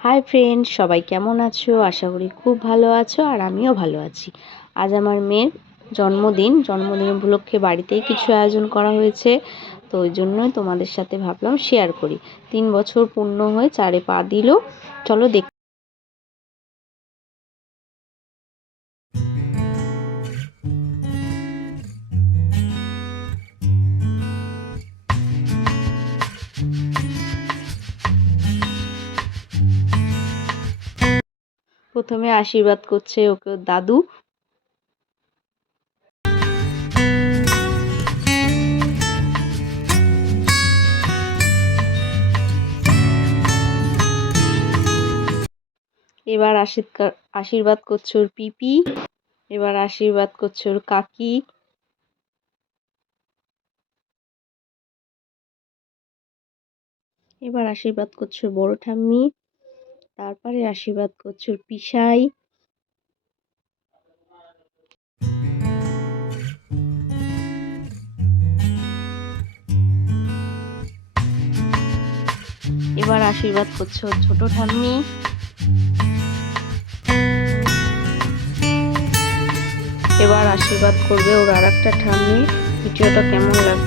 Hi friends, সবাই কেমন আছো? আশা করি খুব ভালো আছো আর আমিও ভালো আছি। আজ আমার মেয়ের জন্মদিন উপলক্ষে বাড়িতেই কিছু আয়োজন করা হয়েছে, তো ওই জন্যই তোমাদের সাথে ভাবলাম শেয়ার করি। 3 বছর পূর্ণ হয়ে 4-এ পা দিল। চলো দেখ। প্রথমে আশীর্বাদ করছে ওকে ওর দাদু। এবার আশীর্বাদ করছে ওর পিপি। এবার আশীর্বাদ করছে ওর কাকি। এবার আশীর্বাদ করছে ওর বড় ঠাম্মি। তারপরে আশীর্বাদ করছে ওর পিসাই। এবার আশীর্বাদ করছে ওর ছোট ঠাম্মি। এবার আশীর্বাদ করবে ওর আরেকটা ঠাম্মি। ভিডিওটা কেমন লাগবে